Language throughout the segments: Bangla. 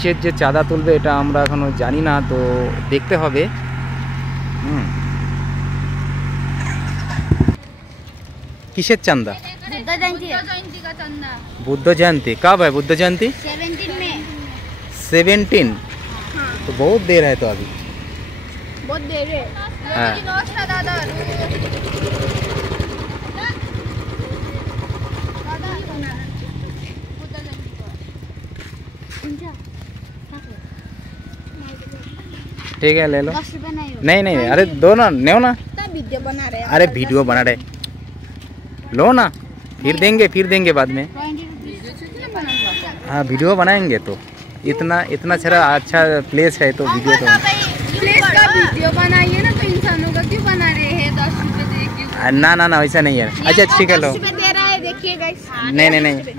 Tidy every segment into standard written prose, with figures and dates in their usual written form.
কিসের যে চাঁদা তুলবে এটা আমরা এখনো জানি না, তো দেখতে হবে। किसের চাঁদা? बुद्ध जयंती कब है? बुद्ध जयंती 17 में। 17, तो बहुत देर है तो अभी। बहुत देर है। हाँ। ठीक है ले लो। 10 रुपए नहीं नहीं अरे दो ना, नो ना। वीडियो बना रहे हैं। अरे वीडियो बना रहे, लो ना, फिर देंगे बाद में। हाँ वीडियो बनाएंगे तो इतना सारा अच्छा प्लेस है तो वीडियो तो प्लेस का वीडियो बनाइए ना, तो इंसानों का क्यों बना रहे हैं? 10 रुपए दे के। ना ना ना वैसा नहीं है। अच्छा ठीक है लो। 10 रुपए दे रहा है, देखिए गाइस। नहीं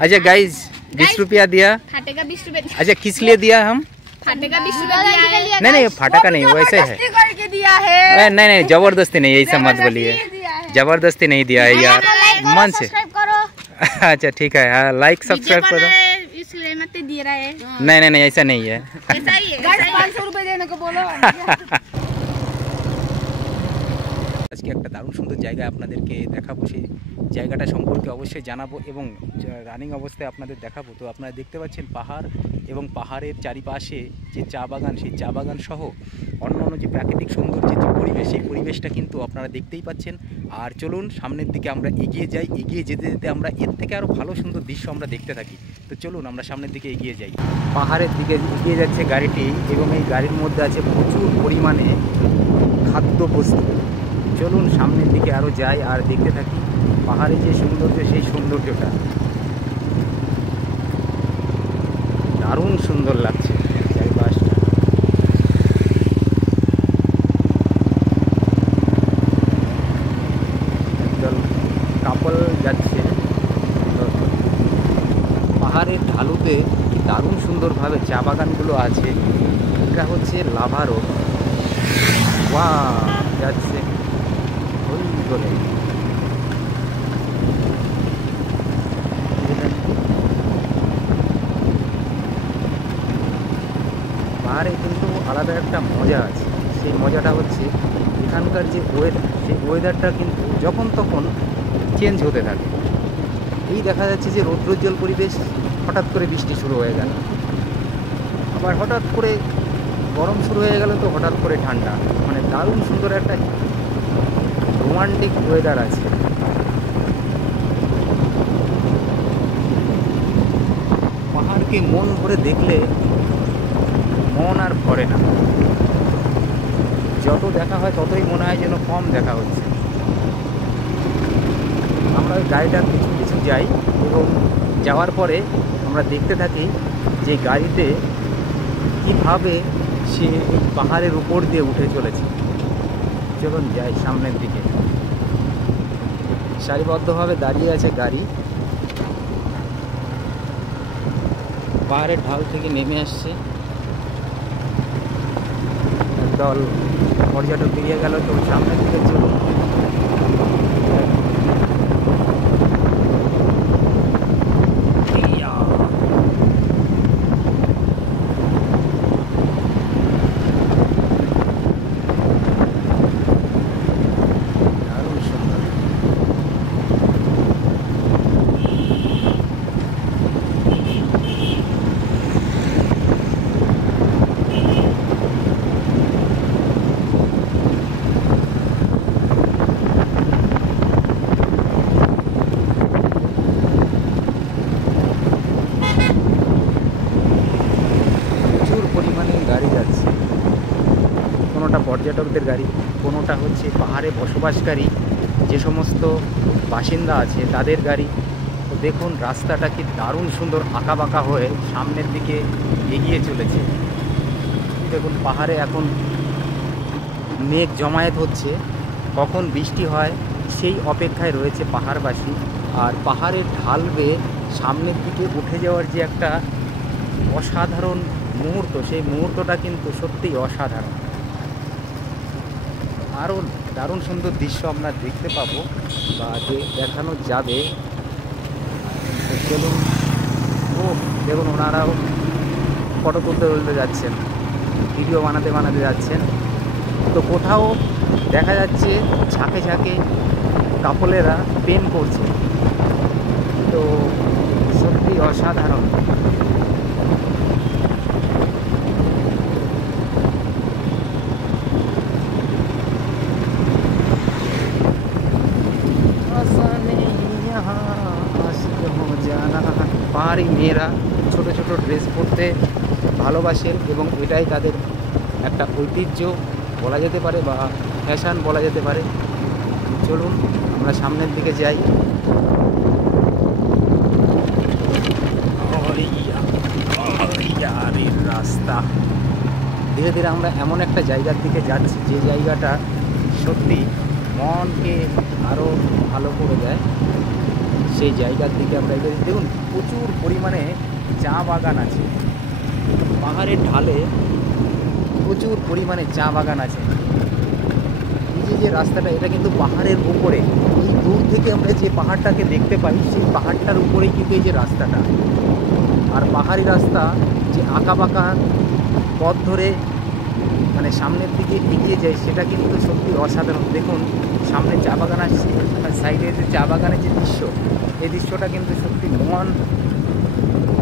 अच्छा गाइज 20 रुपया दिया। फाटेगा 20 रुपए। अच्छा किस लिए दिया हम? फाटेगा 20 रुपए दिया है। नहीं फाटा का नहीं, वैसे है। करके दिया है। नहीं जबरदस्ती नहीं, ऐसा मत बोलिए, जबरदस्ती नहीं दिया है यार, मन से। अच्छा ठीक है, हाँ लाइक सब्सक्राइब करो। इसलिए मत दे रहा है। नहीं ऐसा नहीं है। ऐसा ही है। 500 रुपए देने को बोलो। আজকে একটা দারুণ সুন্দর জায়গা আপনাদেরকে দেখাবো, সেই জায়গাটা সম্পর্কে অবশ্যই জানাবো এবং রানিং অবস্থায় আপনাদের দেখাবো। তো আপনারা দেখতে পাচ্ছেন পাহাড় এবং পাহাড়ের চারিপাশে যে চা বাগান, সেই চা বাগান সহ অন্যান্য যে প্রাকৃতিক সৌন্দর্যের যে পরিবেশ, সেই পরিবেশটা কিন্তু আপনারা দেখতেই পাচ্ছেন। আর চলুন সামনের দিকে আমরা এগিয়ে যাই, এগিয়ে যেতে যেতে আমরা এর থেকে আরও ভালো সুন্দর দৃশ্য আমরা দেখতে থাকি। তো চলুন আমরা সামনের দিকে এগিয়ে যাই। পাহাড়ের দিকে এগিয়ে যাচ্ছে গাড়িটি এবং এই গাড়ির মধ্যে আছে প্রচুর পরিমাণে খাদ্যবস্তু। চলুন সামনের দিকে আরও যাই আর দেখতে থাকি পাহাড়ে যে সৌন্দর্য, সেই সৌন্দর্যটা দারুণ সুন্দর লাগছে চারিপাশটা। একদল কাপল যাচ্ছে পাহাড়ের ঢালুতে, কি দারুণ সুন্দরভাবে চা বাগানগুলো আছে। এটা হচ্ছে লাভারো, ওয়া যাচ্ছে ওই করে। পাহাড়ে কিন্তু আলাদা একটা মজা আছে, সেই মজাটা হচ্ছে এখানকার যে ওয়েদার, সেই ওয়েদারটা কিন্তু যখন তখন চেঞ্জ হতে থাকে। এই দেখা যাচ্ছে যে রৌদ্রোজ্জ্বল পরিবেশ, হঠাৎ করে বৃষ্টি শুরু হয়ে গেল, আবার হঠাৎ করে গরম শুরু হয়ে গেল, তো হঠাৎ করে ঠান্ডা, মানে দারুণ সুন্দর একটা রোমান্টিক ওয়েদার আছে। পাহাড়কে মন ভরে দেখলে মন আর ভরে না, যত দেখা হয় ততই মনে হয় যেন কম দেখা হচ্ছে। আমরা ওই গাড়িটার পিছু যাই এবং যাওয়ার পরে আমরা দেখতে থাকি যে গাড়িতে কীভাবে সে পাহাড়ের উপর দিয়ে উঠে চলেছে। চলুন যাই সামনের দিকে। সারিবদ্ধভাবে দাঁড়িয়ে আছে গাড়ি, পাহাড়ের ঢাল থেকে নেমে আসছে। একদল পর্যটক বেরিয়ে গেল, তো সামনের দিকে চলুন। পর্যটকদের গাড়ি, কোনোটা হচ্ছে পাহাড়ে বসবাসকারী যে সমস্ত বাসিন্দা আছে তাদের গাড়ি। তো দেখুন রাস্তাটা কি দারুণ সুন্দর আঁকা বাঁকা হয়ে সামনের দিকে এগিয়ে চলেছে। দেখুন পাহাড়ে এখন মেঘ জমায়েত হচ্ছে, কখন বৃষ্টি হয় সেই অপেক্ষায় রয়েছে পাহাড়বাসী। আর পাহাড়ের ঢাল বেয়ে সামনের দিকে উঠে যাওয়ার যে একটা অসাধারণ মুহূর্ত, সেই মুহূর্তটা কিন্তু সত্যিই অসাধারণ। আরও দারুণ সুন্দর দৃশ্য আমরা দেখতে পাবো বা দেখানো যাবে। চলুন, ও দেখুন ওনারাও ফটো তুলতে তুলতে যাচ্ছেন, ভিডিও বানাতে বানাতে যাচ্ছেন। তো কোথাও দেখা যাচ্ছে ঝাঁকে ঝাঁকে কাপলেরা প্রেম করছে। তো সত্যি অসাধারণ। পাহাড়ি মেয়েরা ছোট ছোট ড্রেস পরতে ভালোবাসেন এবং এটাই তাদের একটা ঐতিহ্য বলা যেতে পারে বা ফ্যাশন বলা যেতে পারে। চলুন আমরা সামনের দিকে যাই। রাস্তা ধীরে ধীরে আমরা এমন একটা জায়গার দিকে যাচ্ছি যে জায়গাটা সত্যি মনকে আরও ভালো করে দেয়। সেই জায়গার দিকে আমরা এগিয়ে দেখুন, প্রচুর পরিমাণে চা বাগান আছে। পাহাড়ের ঢালে প্রচুর পরিমাণে চা বাগান আছে। এই যে রাস্তাটা, এটা কিন্তু পাহাড়ের উপরে, এই দূর থেকে আমরা যে পাহাড়টাকে দেখতে পাই সেই পাহাড়টার উপরেই কিন্তু এই যে রাস্তাটা। আর পাহাড়ি রাস্তা যে আঁকা বাঁকা পথ ধরে মানে সামনের দিকে এগিয়ে যায়, সেটা কিন্তু সত্যি অসাধারণ। দেখুন সামনে চা বাগান আসছে, সাইডে যে চা বাগানের যে দৃশ্য, এই দৃশ্যটা কিন্তু সত্যি মন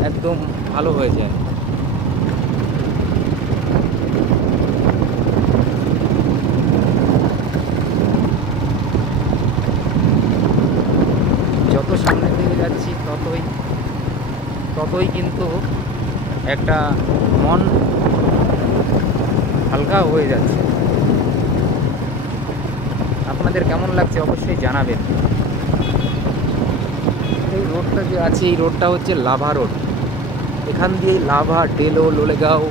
একদম ভালো হয়ে যায়। যত সামনের দিকে যাচ্ছি ততই কিন্তু একটা মন হালকা হয়ে যাচ্ছে। আপনাদের কেমন লাগছে অবশ্যই জানাবেন। এই রোডটা যে আছে, এই রোডটা হচ্ছে লাভা রোড। এখান দিয়ে লাভা, ডেলো, লোলেগাঁও,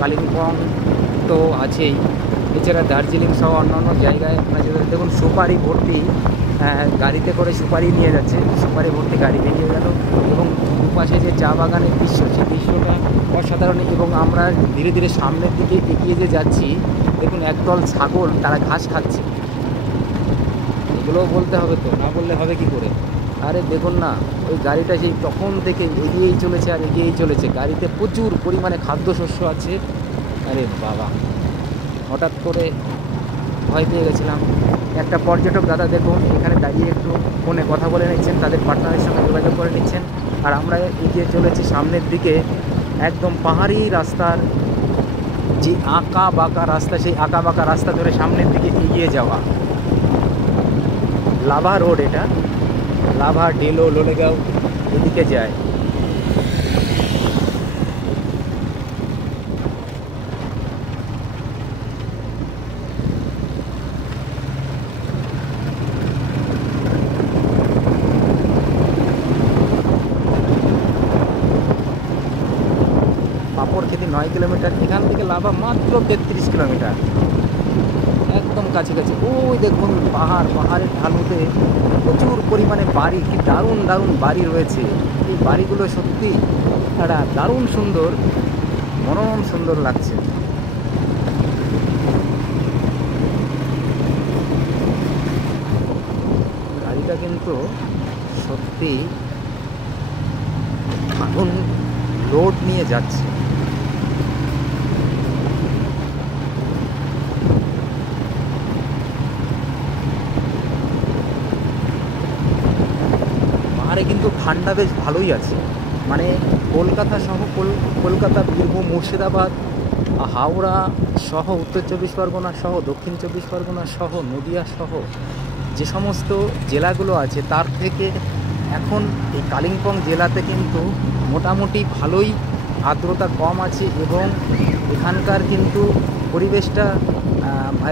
কালিম্পং তো আছেই, এছাড়া দার্জিলিং সহ অন্যান্য জায়গায় আপনার যেতে দেখুন সুপারি ভর্তি গাড়িতে করে সুপারি নিয়ে যাচ্ছে, সুপারি ভর্তি গাড়ি বেরিয়ে গেল। এবং দুপাশে যে চা বাগানের দৃশ্য, সেই দৃশ্যটা অসাধারণ। এবং আমরা ধীরে ধীরে সামনের দিকে এগিয়ে যে যাচ্ছি, দেখুন একদল ছাগল তারা ঘাস খাচ্ছে। এগুলোও বলতে হবে, তো না বললে হবে কি করে। আরে দেখুন না, ওই গাড়িটা সেই তখন থেকে এগিয়েই চলেছে আর এগিয়েই চলেছে। গাড়িতে প্রচুর পরিমাণে খাদ্যশস্য আছে। আরে বাবা, হঠাৎ করে ভয় পেয়ে গেছিলাম। একটা পর্যটক দাদা দেখুন এখানে দাঁড়িয়ে একটু ফোনে কথা বলে নিচ্ছেন, তাদের পার্টনারের সঙ্গে যোগাযোগ করে নিচ্ছেন। আর আমরা এগিয়ে চলেছি সামনের দিকে, একদম পাহাড়ি রাস্তার যে আঁকা বাঁকা রাস্তা, সেই আঁকা বাঁকা রাস্তা ধরে সামনের দিকে এগিয়ে যাওয়া। লাভা রোড, এটা লাভা, ডেলো, লোলেগাঁও এদিকে যায়। পাপড় খেতে 9 কিলোমিটার, এখান থেকে লাভা মাত্র 33 কিলোমিটার, একদম কাছাকাছি। ওই দেখুন পাহাড়ের ঢালুতে প্রচুর পরিমাণে বাড়ি, কি দারুণ দারুণ বাড়ি রয়েছে। এই বাড়িগুলো সত্যি একটা দারুণ সুন্দর, মনোরম সুন্দর লাগছে। গাড়িটা কিন্তু সত্যি আগুন লোড নিয়ে যাচ্ছে। পাহাড়ে কিন্তু ঠান্ডা বেশ ভালোই আছে, মানে কলকাতা সহ কলকাতা, বীরভূম, মুর্শিদাবাদ, হাওড়া সহ, উত্তর 24 পরগনা সহ, দক্ষিণ 24 পরগনা সহ, নদিয়া সহ যে সমস্ত জেলাগুলো আছে, তার থেকে এখন এই কালিম্পং জেলাতে কিন্তু মোটামুটি ভালোই আর্দ্রতা কম আছে এবং এখানকার কিন্তু পরিবেশটা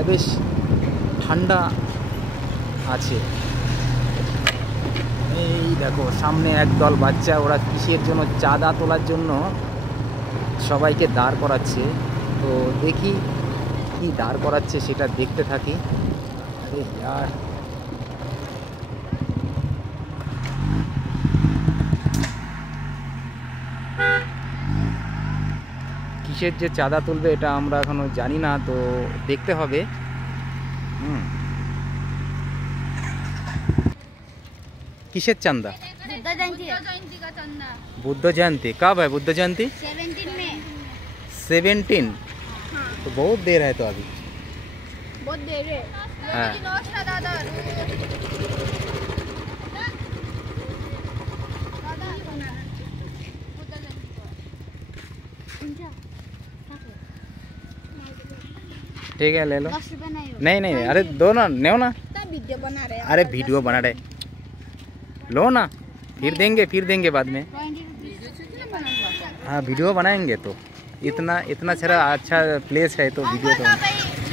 বেশ ঠান্ডা আছে। এই দেখো সামনে একদল বাচ্চা, ওরা কিসের জন্য চাঁদা তোলার জন্য সবাইকে দাঁড় করাচ্ছে। তো দেখি কি দাঁড় করাচ্ছে সেটা দেখতে থাকি। আরে ইয়ার, কিসের যে চাঁদা তুলবে এটা আমরা এখনো জানি না, তো দেখতে হবে। किसের চাঁদা? बुद्ध जयंती का चंदा। बुद्ध जयंती कब है? बुद्ध जयंती 17 में। 17 हाँ तो बहुत देर है तो अभी। बहुत देर है। हाँ। ठीक है ले लो। 10 रुपए नहीं हो। नहीं नहीं अरे दो ना, लो ना। तब वीडियो बना रहे हैं। अरे वीडियो बना रहे, लो ना, फिर देंगे बाद में। 20 रुपीस बनाऊंगा। हाँ वीडियो बनाएंगे तो इतना सारा अच्छा प्लेस है तो वीडियो तो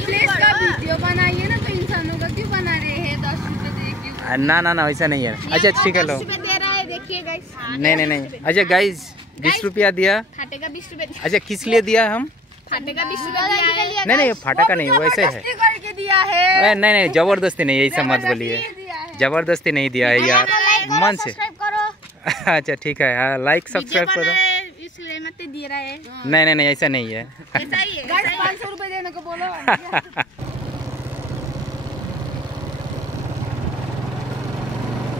प्लेस का वीडियो बनाइए ना, तो इंसानों का क्यों बना रहे हैं? 10 रुपए दे क्यों? ना वैसा नहीं है। अच्छा ठीक है लो। 10 रुपए दे रहा है, देखिए गाइस। नहीं अच्छा गाइज 20 रुपया दिया। फाटेगा 20 रुपए। अच्छा किस लिए दिया हम? फाटेगा 20 रुपए दिया है। नहीं फाटा का नहीं वैसे है। करके दिया है। नहीं जबरदस्ती नहीं, ऐसा मत बोलिए, जबरदस्ती नहीं दिया है यार, मन से। सब्सक्राइब करो। अच्छा ठीक है, हाँ लाइक सब्सक्राइब करो। इसलिए मत दे रहा है। नहीं ऐसा नहीं है। ऐसा ही है। गाइस 500 रुपए देने को बोलो।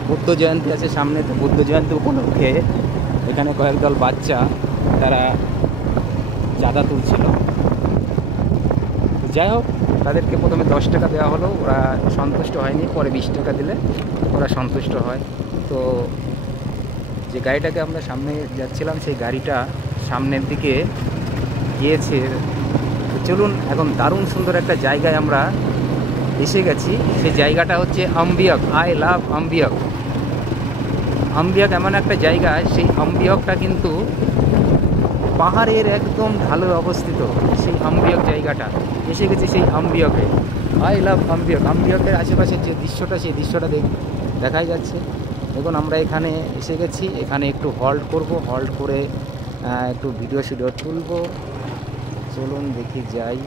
বুদ্ধ জয়ন্তী আছে সামনে, তো বুদ্ধ জয়ন্তী উপলক্ষে এখানে কয়েকদল বাচ্চা তারা চাঁদা তুলছিল। তো যাই হোক তাদেরকে প্রথমে 10 টাকা দেওয়া হলো, ওরা সন্তুষ্ট হয়নি, পরে 20 টাকা দিলে ওরা সন্তুষ্ট হয়। তো যে গাড়িটাকে আমরা সামনে যাচ্ছিলাম সেই গাড়িটা সামনের দিকে গিয়েছে। তো চলুন এখন দারুণ সুন্দর একটা জায়গায় আমরা এসে গেছি। সেই জায়গাটা হচ্ছে আম্বিয়ক। I love আম্বিয়ক। আম্বিয়ক এমন একটা জায়গা, সেই আম্বিয়কটা কিন্তু পাহাড়ের একদম ঢালে অবস্থিত। সেই আম্বিয়ক জায়গাটা এসে গেছি সেই আম্বিয়কে। I love আম্বিয়ক। আম্বিয়কের আশেপাশের যে দৃশ্যটা সেই দৃশ্যটা দেখাই যাচ্ছে। দেখুন আমরা এখানে এসে গেছি, এখানে একটু হল্ট করব, হল্ট করে একটু ভিডিও তুলব। চলুন দেখি যাই।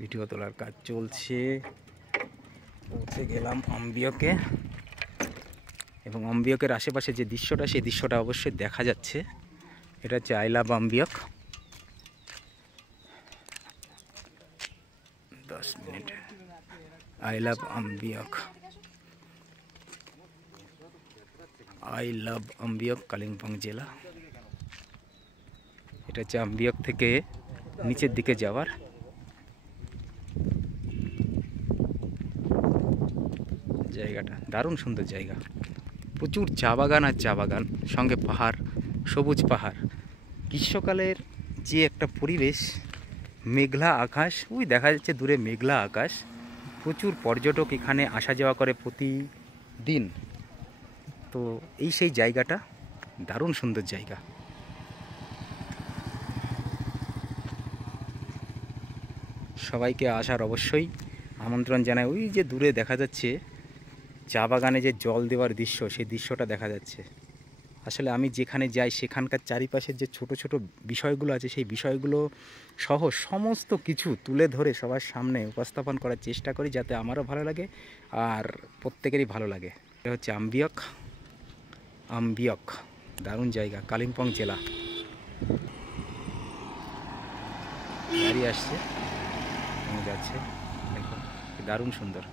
ভিডিও তোলার কাজ চলছে। পৌঁছে গেলাম আম্বিয়কে, এবং আম্বিয়কের আশেপাশে যে দৃশ্যটা সেই দৃশ্যটা অবশ্যই দেখা যাচ্ছে। এটা হচ্ছে আই লাভ আম্বিয়ক। 10 মিনিট। I love Ambiok, I love Ambiok, Kalimpong জেলা। এটা হচ্ছে আম্বিয়ক থেকে নিচের দিকে যাওয়ার জায়গাটা। দারুণ সুন্দর জায়গা, প্রচুর চা বাগান আর চা বাগান, সঙ্গে পাহাড়, সবুজ পাহাড়। গ্রীষ্মকালের যে একটা পরিবেশ, মেঘলা আকাশ, ওই দেখা যাচ্ছে দূরে মেঘলা আকাশ। প্রচুর পর্যটক এখানে আসা যাওয়া করে প্রতিদিন। তো এই সেই জায়গাটা, দারুণ সুন্দর জায়গা। সবাইকে আসার অবশ্যই আমন্ত্রণ জানাই। ওই যে দূরে দেখা যাচ্ছে চা বাগানে যে জল দেওয়ার দৃশ্য, সেই দৃশ্যটা দেখা যাচ্ছে। আসলে আমি যেখানে যাই সেখানকার চারিপাশের যে ছোট ছোট বিষয়গুলো আছে, সেই বিষয়গুলো সহ সমস্ত কিছু তুলে ধরে সবার সামনে উপস্থাপন করার চেষ্টা করি, যাতে আমারও ভালো লাগে আর প্রত্যেকেরই ভালো লাগে। এটা হচ্ছে আম্বিয়ক, দারুণ জায়গা, কালিম্পং জেলা। গাড়ি আসছে, যাচ্ছে, দেখুন দারুণ সুন্দর।